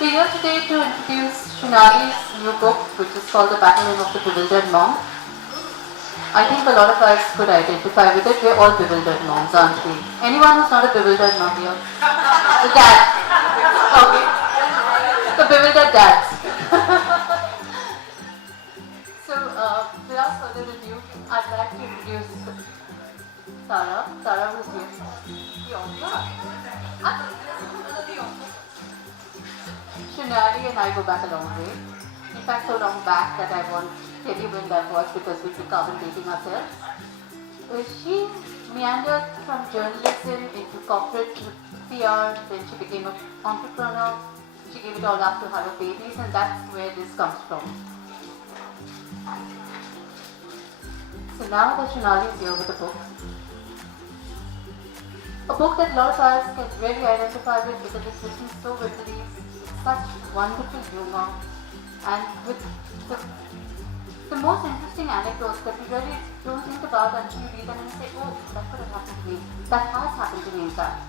We're here today to introduce Shunali's new book, which is called The Battling of the Bewildered Mom. I think a lot of us could identify with it. We're all bewildered moms, aren't we? Anyone who's not a bewildered mom here? The dad. Okay. The bewildered dads. So, without further ado, I'd like to introduce Tara. Tara, who's here? Shunali and I go back a long way. In fact, so long back that I won't tell you when that was because we'd be carbon dating ourselves. She meandered from journalism into corporate PR, then she became an entrepreneur. She gave it all up to have her babies, and that's where this comes from. So now that Shunali is here with a book that a lot of us can really identify with because it's written so vividly, such wonderful humor, and with the most interesting anecdotes that we really don't think about until you read them and say, oh, that could have happened to me. That has happened to me in fact.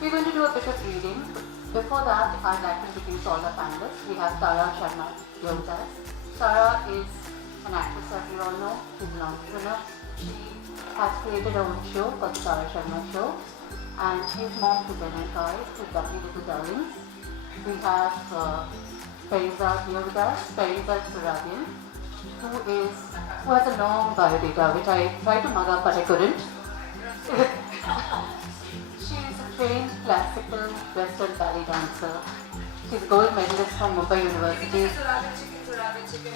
We're going to do a bit of reading. Before that, I'd like to introduce all our panelists. We have Tara Sharma here with us. Tara is an actress, as you all know. She's an entrepreneur. She has created her own show called the Tara Sharma Show, and she's mom to Ben and Kai, to lovely little darlings. We have Fariza here with us, Fariza Surabian, who has a long biodata, which I tried to mug up but I couldn't. She is a trained classical Western ballet dancer. She's a gold medalist from Mumbai University.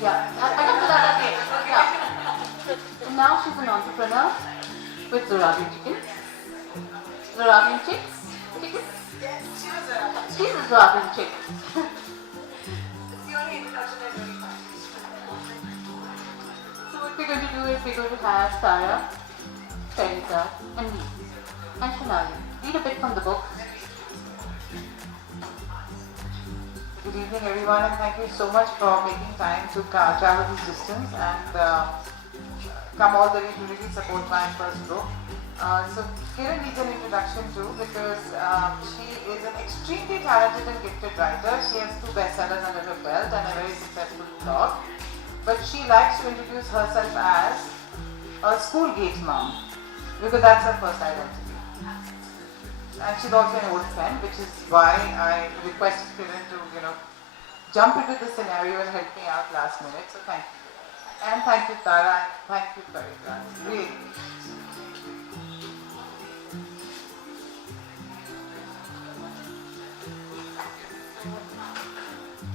Yeah, I can do that again. Yeah. And now she's an entrepreneur with Zorabian Chicken. Zorabian Chicks? Chickens? She's a Zorabian chick. So what we're going to do is we're going to have Tara, Fariza, and me, and Shunali. Read a bit from the book. Good evening everyone, and thank you so much for making time to travel this distance and come all the way to really support my first book. So Kiran needs an introduction too because she is an extremely talented and gifted writer. She has 2 bestsellers under her belt and a very successful blog. But she likes to introduce herself as a school gate mom because that's her first identity. And she's also an old friend, which is why I requested Kiran to, jump into the scenario and help me out last minute. So thank you. And thank you, Tara, and thank you, Fariza. Really.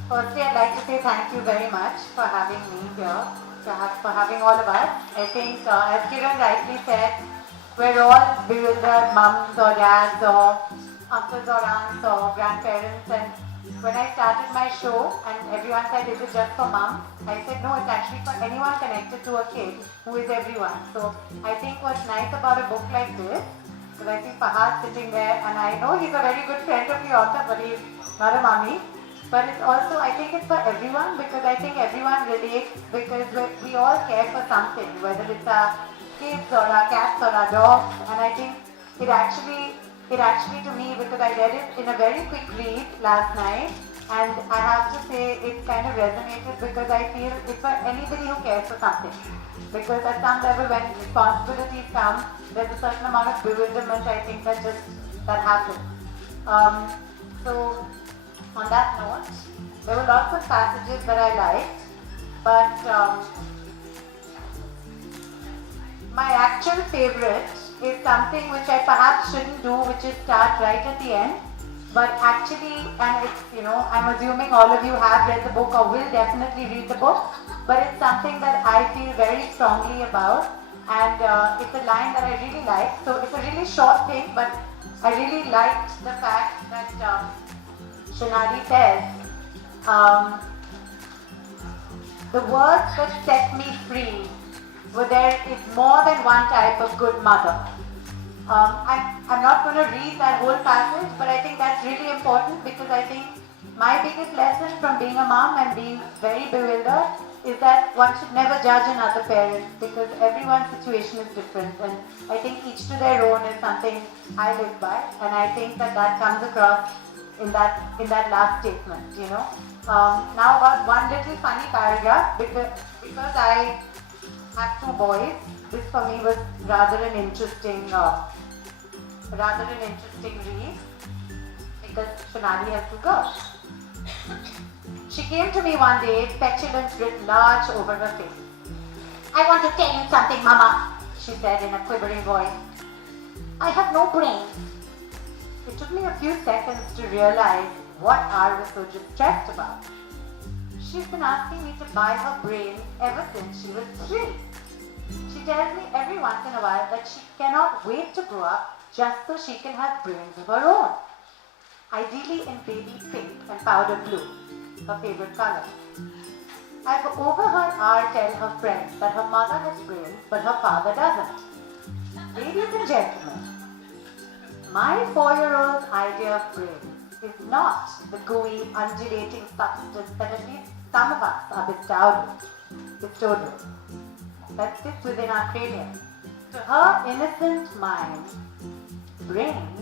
Firstly, I'd like to say thank you very much for having me here, for having all of us. I think, as Kiran rightly said, we're all bewildered mums or dads or uncles or aunts or grandparents. And when I started my show and everyone said, is it just for mums? I said, no, it's actually for anyone connected to a kid who is everyone. So I think what's nice about a book like this, because I see Fahad sitting there, and I know he's a very good friend of the author, but he's not a mummy. But it's also, I think it's for everyone because I think everyone relates because we all care for something, whether it's our kids or our cats or our dogs. And I think it actually to me, because I read it in a very quick read last night, and I have to say it kind of resonated because I feel it's for anybody who cares for something. Because at some level when responsibilities come, there's a certain amount of bewilderment I think that happens. So on that note, there were lots of passages that I liked, but my actual favorite is something which I perhaps shouldn't do, which is start right at the end. But actually, and it's, I'm assuming all of you have read the book or will definitely read the book, but it's something that I feel very strongly about, and it's a line that I really like. So it's a really short thing, but I really liked the fact that Shunali says, the words that set me free were there is more than one type of good mother. I'm not going to read that whole passage, but I think that's really important because I think my biggest lesson from being a mom and being very bewildered is that one should never judge another parent because everyone's situation is different, and I think each to their own is something I live by, and I think that comes across in that last statement, you know. Now about one little funny paragraph, because I have two boys, this for me was rather an interesting read, because Shonali has two girls. She came to me one day, petulance writ large over her face. "I want to tell you something, Mama," she said in a quivering voice. "I have no brain." It took me a few seconds to realize what R was so distressed about. She's been asking me to buy her brain ever since she was 3. She tells me every once in a while that she cannot wait to grow up just so she can have brains of her own. Ideally in baby pink and powder blue, her favorite color. I've overheard R tell her friends that her mother has brains but her father doesn't. Ladies and gentlemen, my 4-year-old's idea of brains is not the gooey, undulating substance that at least some of us are bestowed with, that sits within our cranium. To her innocent mind, brains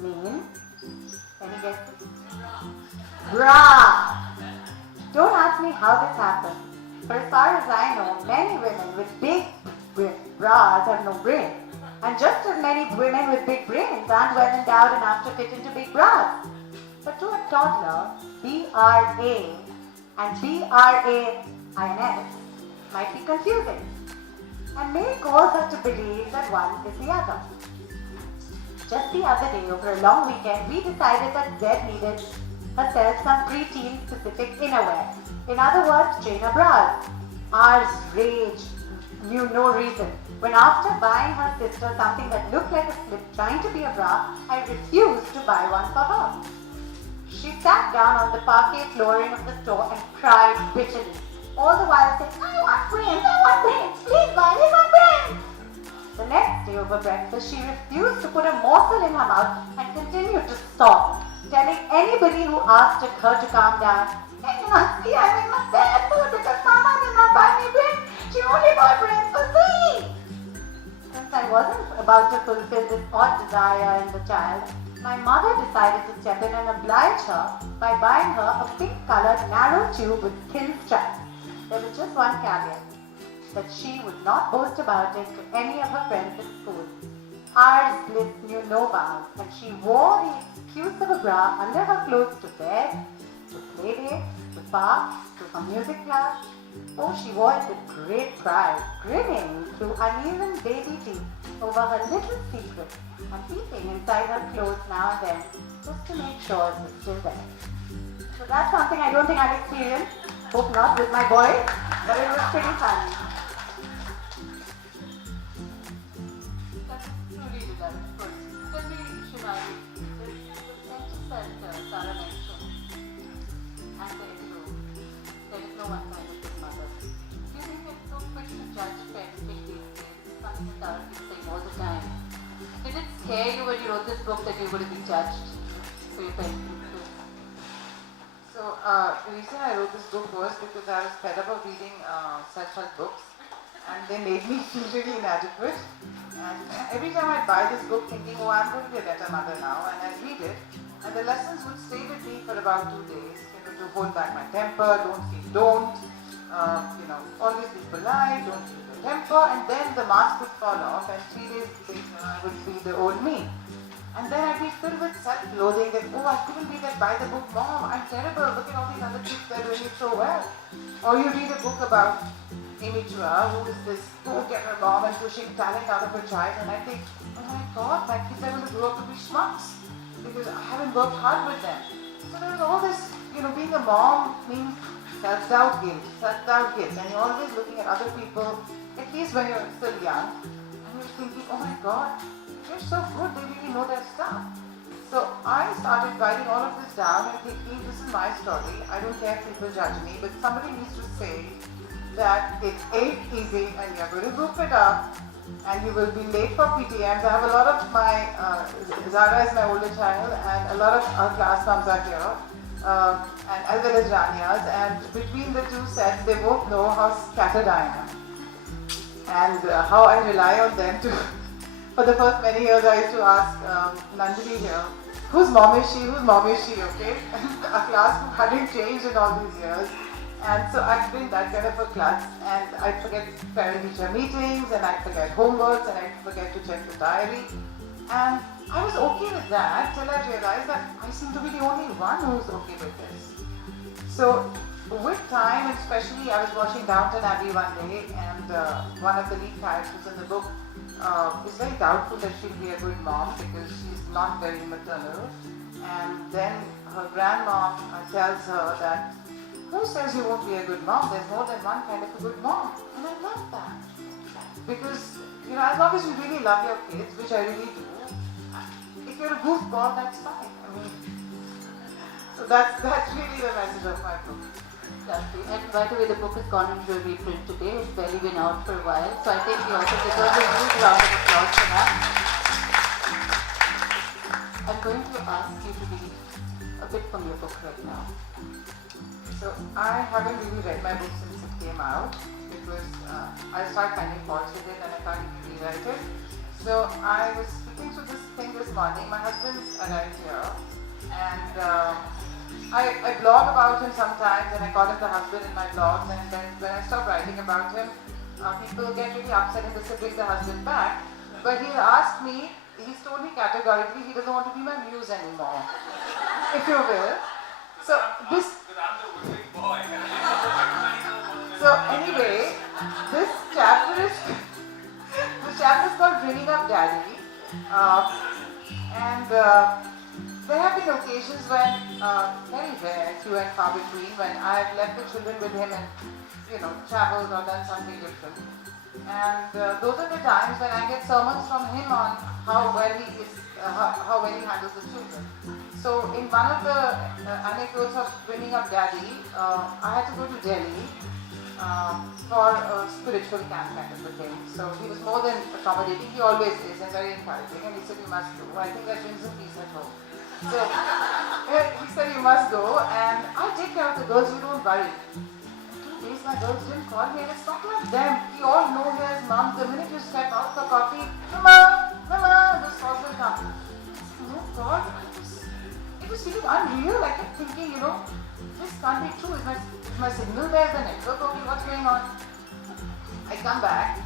mean, any guesses? Bra! Don't ask me how this happened. For as far as I know, many women with big bras have no brains. And just as many women with big brains aren't well endowed enough to fit into big bras. But to a toddler, B-R-A and B-R-A-I-N-S might be confusing and may cause us to believe that one is the other. Just the other day, over a long weekend, we decided that Zed needed herself some preteen specific innerwear. In other words, trainer bras. Ours rage knew no reason. When after buying her sister something that looked like a slip trying to be a bra, I refused to buy one for her. She sat down on the parquet flooring of the store and cried bitterly, all the while saying, "I want brains, please buy me some brains." The next day over breakfast, she refused to put a morsel in her mouth and continued to sob, telling anybody who asked her to calm down, "You must be having my bad food because Mama did not buy me brains. She only bought brains for me." Since I wasn't about to fulfill this odd desire in the child, my mother decided to step in and oblige her by buying her a pink-colored narrow tube with thin straps. There was just one caveat, that she would not boast about it to any of her friends at school. Ours bliss knew no bounds, and she wore the excuse of a bra under her clothes to bed, to play dates, to parks, to her music class. Oh, she wore it with great pride, grinning through uneven baby teeth over her little secret and peeping inside her clothes now and then just to make sure it was still there. So that's something I don't think I've experienced. Hope not with my boy, but it was pretty funny. That's truly delightful. Tell me, Shonali, the sense that Sarah mentioned and the intro, there is no one kind of his mother. Do you think it's so quick to judge parenting these days? Something that Sarah keeps saying all the time. Did it scare you when you wrote this book that you were going to be judged for your parenting? So, the reason I wrote this book was because I was fed up of reading self-help books, and they made me feel really inadequate. And every time I'd buy this book thinking, "Oh, I'm going to be a better mother now," and I'd read it, and the lessons would stay with me for about 2 days. To hold back my temper, don't, always be polite, don't lose your temper, and then the mask would fall off, and 3 days later I would be the old me. And then I'd be filled with self-loathing that, "Oh, I couldn't be that buy the book, Mom, I'm terrible, look at all these other kids, they're doing it so well." Or you read a book about Amy Chua, who is this go-getter mom and pushing talent out of her child, and I think, "Oh my God, my kids are going to grow up to be schmucks because I haven't worked hard with them." So there's all this, being a mom means self-doubt guilt, and you're always looking at other people, at least when you're still young, and you're thinking, "Oh my God, they're so good, they really know their stuff." So I started writing all of this down and thinking, this is my story, I don't care if people judge me, but somebody needs to say that it ain't easy and you're going to goof it up and you will be late for PTMs. I have a lot of my, Zara is my older child, and a lot of our class moms are here, and as well as Rania's, and between the two sets, they both know how scattered I am and how I rely on them to. For the first many years, I used to ask Nandini here, whose mom is she, whose mom is she, okay? Our class hadn't changed in all these years. And so I'd been that kind of a class, and I'd forget parent-teacher meetings, and I'd forget homeworks, and I'd forget to check the diary. And I was okay with that till I realized that I seem to be the only one who's okay with this. So with time, and especially I was watching Downton Abbey one day, and one of the lead characters in the book is very doubtful that she'll be a good mom because she's not very maternal. And then her grandmom tells her that, who says you won't be a good mom? There's more than one kind of a good mom. And I love that. Because, you know, as long as you really love your kids, which I really do, if you're a goofball, that's fine. I mean, so that's really the message of my book. Lovely. And by the way, the book has gone into a reprint today. It's barely been out for a while. So I think we also deserve a huge round of applause for that. I'm going to ask you to read a bit from your book right now. So I haven't really read my book since it came out because I started finding faults with it and I can't rewrite it. So I was speaking through this thing this morning. My husband's arrived here, and I blog about him sometimes, and I call him the husband in my blogs. And then when I stop writing about him, people get really upset and they say bring the husband back. But he asked me. He's told me categorically he doesn't want to be my muse anymore, if you will. So this. So anyway, this chapter is called Bringing Up Daddy, and there have been occasions when, very rare, few and far between, when I've left the children with him and, you know, traveled or done something different. And those are the times when I get sermons from him on how well he handles the children. So in one of the anecdotes of bringing up Daddy, I had to go to Delhi for a spiritual camp kind of a thing. So he was more than accommodating, he always is, and very encouraging, and he said you must go. I think that brings him peace at home. So he said you must go, and I'll take care of the girls, you don't worry. 2 days my girls didn't call me, and it's not like them. We all know her as mom. The minute you step out for coffee, Mama, Mama, this calls will come. Oh God, it was feeling unreal. I kept thinking, you know, this can't be true. Is my signal there? The network okay? What's going on? I come back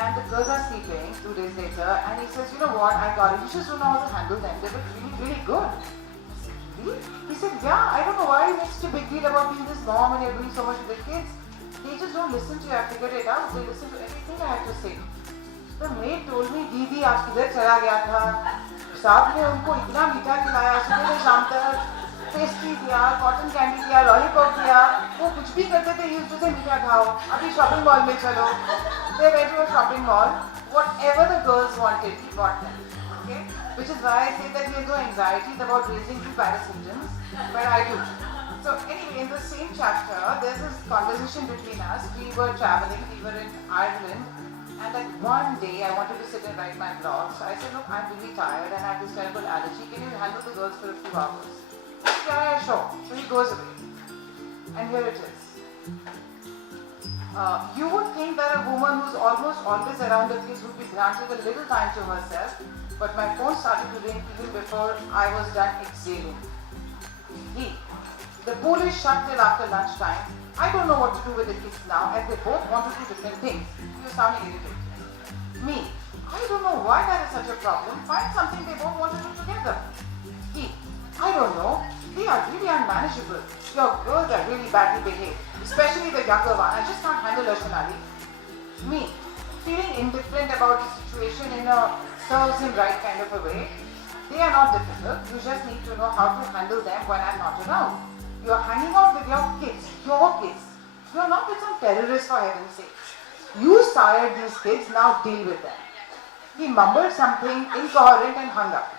and the girls are sleeping 2 days later, and he says, you know what, I got it. You just don't know how to handle them. They were really, really good. I said, really? He said, yeah, I don't know why you make such a big deal about being this mom and you're doing so much with the kids. They just don't listen to you. I figured it out. They listen to everything I have to say. The maid told me, दीदी आज किधर चला गया था? साहब ने उनको इतना मीठा खिलाया, सुबह से शाम तक पेस्ट्री दिया, कॉटन कैंडी दिया, लॉलीपॉप दिया, वो कुछ भी करते थे ये उससे मीठा खाओ, अभी शॉपिंग मॉल में चलो. They went to a shopping mall. Whatever the girls wanted, he bought them. Okay, which is why I say that he has no anxieties about raising 2 Paris-Indians, but I do. So anyway, in the same chapter, there's this conversation between us. We were traveling, we were in Ireland. And like one day I wanted to sit and write my blog. So I said, look, I'm really tired and I have this terrible allergy. Can you handle the girls for a few hours? Yeah, sure. So he goes away. And here it is. You would think that a woman who's almost always around the kids would be granted a little time to herself, but my phone started to ring even before I was done exhaling. The pool is shut till after lunchtime. I don't know what to do with the kids now as they both want to do different things. You're sounding irritated. Me, I don't know why that is such a problem. Find something they both want to do together. I don't know. They are really unmanageable. Your girls are really badly behaved, especially the younger one. I just can't handle her, Shonali. Me, feeling indifferent about the situation in a serves him right kind of a way. They are not difficult. You just need to know how to handle them when I'm not around. You are hanging out with your kids. You are not with some terrorists, for heaven's sake. You sired these kids, now deal with them. He mumbled something incoherent and hung up.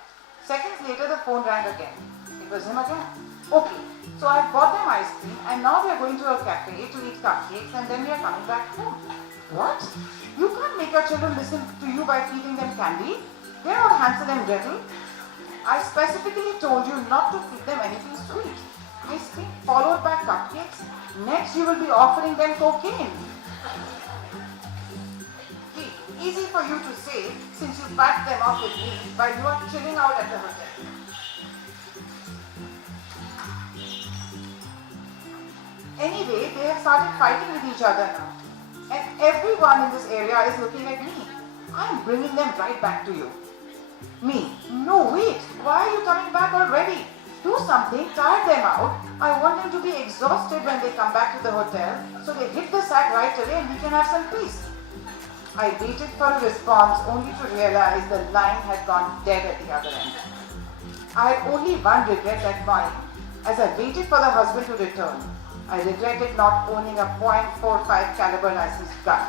Seconds later, the phone rang again. It was him again. Okay, so I bought them ice cream and now we are going to a cafe to eat cupcakes and then we are coming back home. What? You can't make your children listen to you by feeding them candy? They are not Hansel and Gretel. I specifically told you not to feed them anything sweet. Ice cream followed by cupcakes. Next you will be offering them cocaine. Easy for you to say since you packed them off with me while you are chilling out at the hotel. Anyway, they have started fighting with each other now. And everyone in this area is looking at me. I'm bringing them right back to you. Me, no wait, why are you coming back already? Do something, tire them out. I want them to be exhausted when they come back to the hotel, so they hit the sack right away and we can have some peace. I waited for a response only to realize the line had gone dead at the other end. I had only one regret that morning as I waited for the husband to return. I regretted not owning a .45 caliber licensed gun.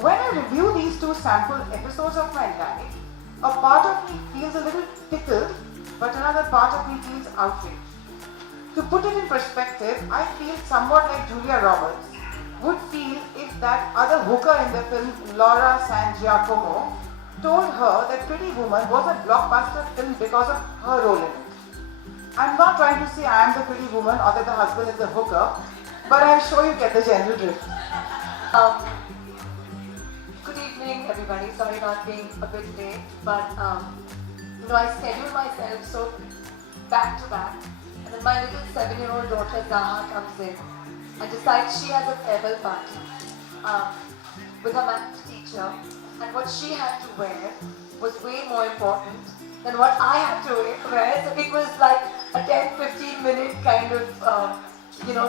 When I review these two sample episodes of my life, a part of me feels a little tickled, but another part of me feels outraged. To put it in perspective, I feel somewhat like Julia Roberts would feel if that other hooker in the film, Laura San Giacomo, told her that Pretty Woman was a blockbuster film because of her role in it. I'm not trying to say I am the pretty woman or that the husband is the hooker, but I'm sure you get the general drift. Good evening, everybody. Sorry not being a bit late, but I schedule myself so back to back, and then my little 7-year-old daughter Zaha comes in and decides she has a farewell party with her math teacher, and what she had to wear was way more important than what I had to wear. So it was like a 10-15 minute kind of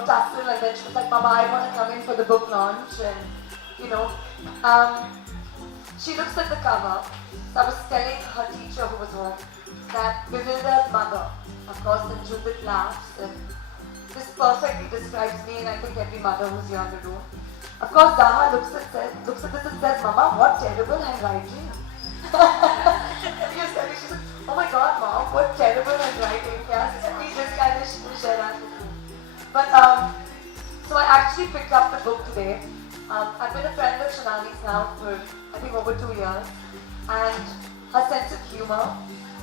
tussle, and then she was like, "Mama, I want to come in for the book launch," and she looks at the cover. So I was telling her teacher who was home that bewildered mother, of course, and Judith laughs, and this perfectly describes me and I think every mother who's here in the room. Of course, Zaha looks at this and says, "Mama, what terrible handwriting." She's like, "Oh my God, Mom, what terrible handwriting." Yeah, so we just kind of share that with you. But so I actually picked up the book today. I've been a friend of Shanani's now for I think over 2 years, and her sense of humor,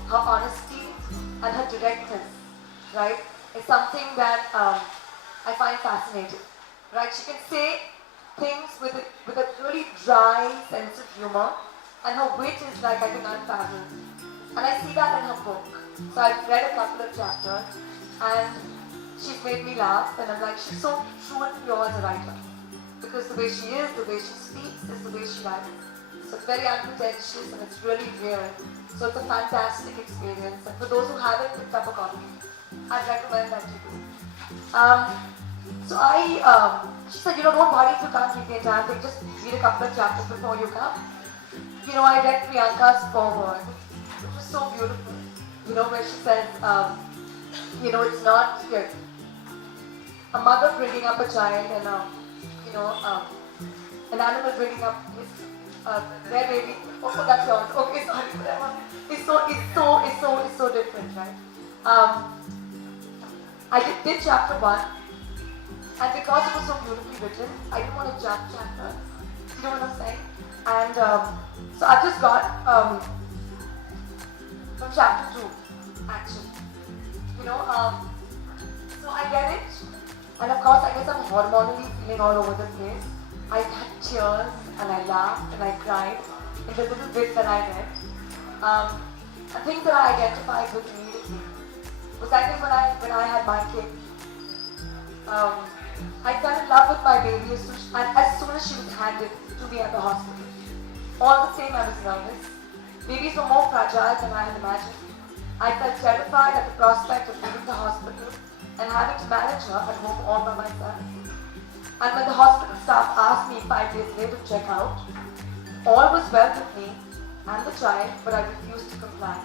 her honesty, and her directness, right, is something that I find fascinating. Right, she can say things with a really dry sense of humor, and her wit is like I think unparalleled. And I see that in her book. So I've read a couple of chapters, and she's made me laugh, and I'm like, she's so true and pure as a writer. Because the way she is, the way she speaks, is the way she writes. So it's very unpretentious and it's really real. So it's a fantastic experience. And for those who haven't picked up a copy, I'd recommend that you do. She said, don't worry if you can't read the entire thing, just read a couple of chapters before you come. I read Priyanka's foreword, which was so beautiful. Where she says, it's not a mother bringing up a child and an animal bringing up their baby. Oh, that's yours. Okay, sorry for that one. It's so different, right? I did chapter 1, and because it was so beautifully written, I didn't want to jump chapters. You know what I'm saying? And so I've just got from chapter 2, actually. So I read it, and of course I guess I'm hormonally feeling all over the place. I had tears, and I laughed, and I cried in the little bit that I read. And things that I identified with immediately was I think when I had my kid, I fell in love with my baby as soon as she was handed to me at the hospital. All the same, I was nervous. Babies were more fragile than I had imagined. I felt terrified at the prospect of leaving the hospital and having to manage her at home all by myself. And when the hospital staff asked me 5 days later to check out, all was well with me and the child, but I refused to comply.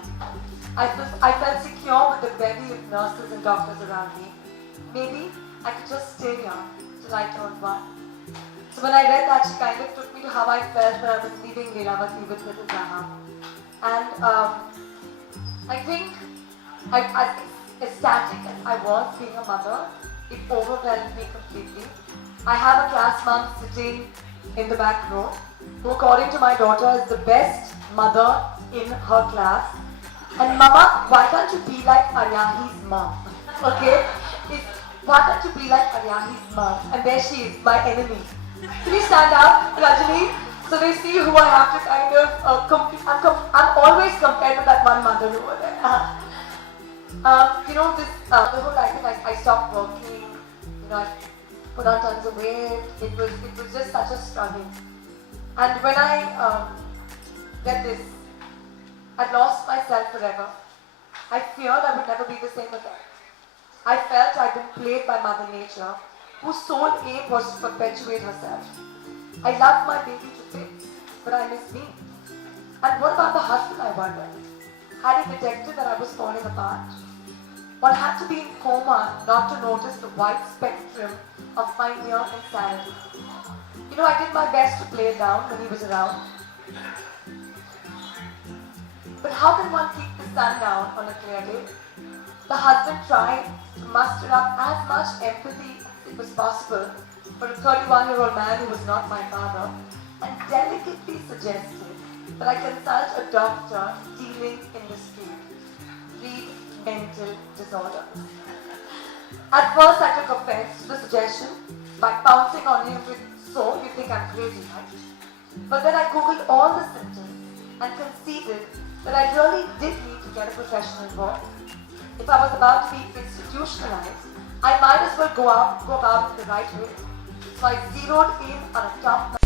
I felt secure with the bevy of nurses and doctors around me. Maybe I could just stay young till I turned 1. So when I read that, she kind of took me to how I felt when I was leaving Leelavati with little Zaha. And I think, as ecstatic as I was being a mother, it overwhelmed me completely. I have a class mom sitting in the back row, who according to my daughter is the best mother in her class. And Mama, why can't you be like Aryahi's mom? Okay? Why can't you be like Aryahi's mom? And there she is, my enemy. Please stand up, Rajani, so they see who I have to kind of compete. I'm always compared to that one mother over there. The whole I think I stopped working, I put on tons of weight. It was just such a struggle. And when I get this, I'd lost myself forever. I feared I would never be the same again. I felt I'd been played by Mother Nature, whose sole aim was to perpetuate herself. I loved my baby to bits, but I missed me. And what about the husband, I wondered? Had he detected that I was falling apart? One had to be in coma not to notice the wide spectrum of my near insanity. You know, I did my best to play it down when he was around. But how can one keep the sun down on a clear day? The husband tried to muster up as much empathy as it was possible for a 31-year-old man who was not my father, and delicately suggested that I consult a doctor dealing in this field. Read mental disorder. At first I took offense to the suggestion by pouncing on him with, "So, you think I'm crazy, right?" But then I googled all the symptoms and conceded that I really did need to get a professional involved. If I was about to be institutionalized, I might as well go about it the right way. So I zeroed in on a top